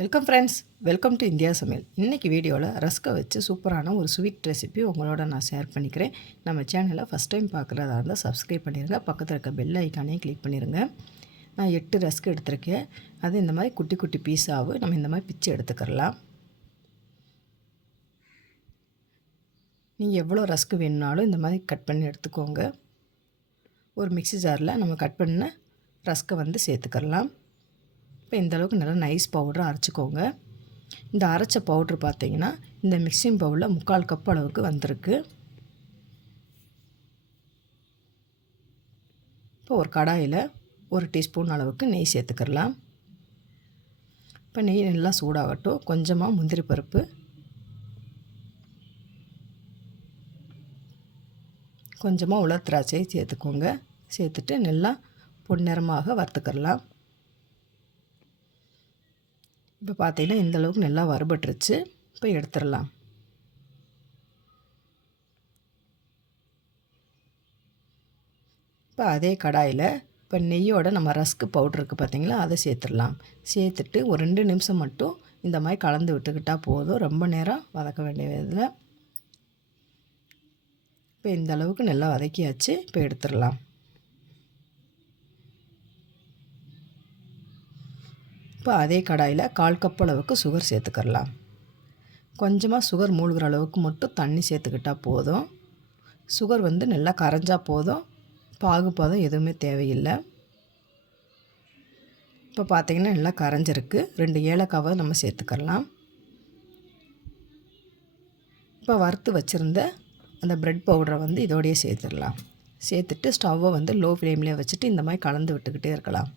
Welcome friends, welcome to India சமையல். இன்றைக்கி வீடியோவில் ரஸ்கை வச்சு சூப்பரான ஒரு ஸ்வீட் ரெசிபி உங்களோட நான் ஷேர் பண்ணிக்கிறேன். நம்ம சேனலை ஃபஸ்ட் டைம் பார்க்குறதா இருந்தால் சப்ஸ்கிரைப் பண்ணிடுங்க, பக்கத்தில் இருக்க பெல் ஐக்கானையும் கிளிக் பண்ணிடுங்க. நான் 8 ரஸ்க் எடுத்திருக்கேன். அது இந்த மாதிரி குட்டி குட்டி பீஸாகவும் நம்ம இந்த மாதிரி பிச்சு எடுத்துக்கிறலாம். நீங்கள் எவ்வளோ ரஸ்க் வேணுனாலும் இந்த மாதிரி கட் பண்ணி எடுத்துக்கோங்க. ஒரு மிக்ஸி ஜாரில் நம்ம கட் பண்ண ரஸ்க்கை சேர்த்துக்கலாம். இப்போ இந்தளவுக்கு நல்லா நைஸ் பவுடராக அரைச்சிக்கோங்க. இந்த அரைச்ச பவுட்ரு பார்த்திங்கன்னா இந்த மிக்சிங் பவுலில் 3/4 கப் அளவுக்கு வந்திருக்கு. இப்போ ஒரு கடாயில் 1 டீஸ்பூன் அளவுக்கு நெய் சேர்த்துக்கலாம். இப்போ நெய் நல்லா சூடாகட்டும். கொஞ்சமாக முந்திரி பருப்பு, கொஞ்சமாக உலர் திராட்சை சேர்த்துக்கோங்க. சேர்த்துட்டு நல்லா பொன்னிறமாக வறுத்துக்கலாம். இப்போ பார்த்தீங்கன்னா இந்தளவுக்கு நல்லா வறுபட்டுருச்சு. இப்போ எடுத்துடலாம். இப்போ அதே கடாயில் இப்போ நெய்யோட நம்ம ரஸ்க்கு பவுட்ரு இருக்குது பார்த்திங்களா, அதை சேர்த்துடலாம். சேர்த்துட்டு ஒரு 2 நிமிஷம் மட்டும் இந்த மாதிரி கலந்து விட்டுக்கிட்டால் போதும். ரொம்ப நேரம் வதக்க வேண்டியதில்லை. இப்போ இந்த அளவுக்கு நல்லா வதக்கியாச்சு. இப்போ எடுத்துடலாம். இப்போ அதே கடாயில் 1/4 கப் அளவுக்கு சுகர் சேர்த்துக்கலாம். கொஞ்சமாக சுகர் மூழ்கிற அளவுக்கு மட்டும் தண்ணி சேர்த்துக்கிட்டால் போதும். சுகர் நல்லா கரைஞ்சால் போதும். பாகுபாதம் எதுவுமே தேவையில்லை. இப்போ பார்த்திங்கன்னா நல்லா கரைஞ்சிருக்கு. 2 ஏலக்காவை நம்ம சேர்த்துக்கலாம். இப்போ வறுத்து வச்சுருந்த அந்த ப்ரெட் பவுடரை இதோடையே சேர்த்துடலாம். சேர்த்துட்டு ஸ்டவ்வை லோ ஃப்ளேம்லேயே வச்சுட்டு இந்த மாதிரி கலந்து விட்டுக்கிட்டே இருக்கலாம்.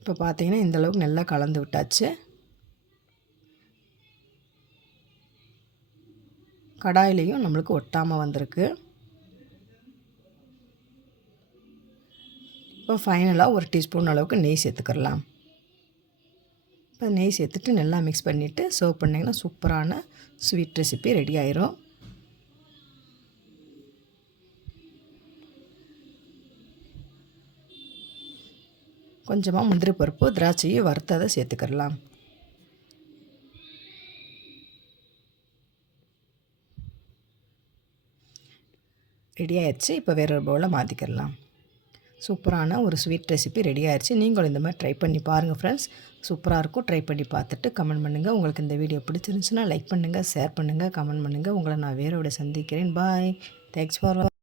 இப்போ பார்த்தீங்கன்னா இந்தளவுக்கு நல்லா கலந்து விட்டாச்சு. கடாயிலையும் நம்மளுக்கு ஒட்டாமல் வந்திருக்கு. இப்போ ஃபைனலாக 1 டீஸ்பூன் அளவுக்கு நெய் சேர்த்துக்கலாம். இப்போ நெய் சேர்த்துட்டு நல்லா மிக்ஸ் பண்ணிவிட்டு சர்வ் பண்ணிங்கன்னா சூப்பரான ஸ்வீட் ரெசிபி ரெடி ஆயிரும். கொஞ்சமாக முந்திரி பருப்பு, திராட்சையும் வறுத்ததை சேர்த்துக்கலாம். ரெடி ஆயிடுச்சு. இப்போ வேற ஒரு பவுலில் மாற்றிக்கலாம். சூப்பரான ஒரு ஸ்வீட் ரெசிபி ரெடி ஆயிடுச்சு. நீங்களும் இந்த மாதிரி ட்ரை பண்ணி பாருங்கள் ஃப்ரெண்ட்ஸ். சூப்பராக இருக்கும். ட்ரை பண்ணி பார்த்துட்டு கமெண்ட் பண்ணுங்கள். உங்களுக்கு இந்த வீடியோ பிடிச்சிருந்துச்சுன்னா லைக் பண்ணுங்கள், ஷேர் பண்ணுங்கள், கமெண்ட் பண்ணுங்கள். உங்களை நான் வேறோட சந்திக்கிறேன். பாய். Thanks for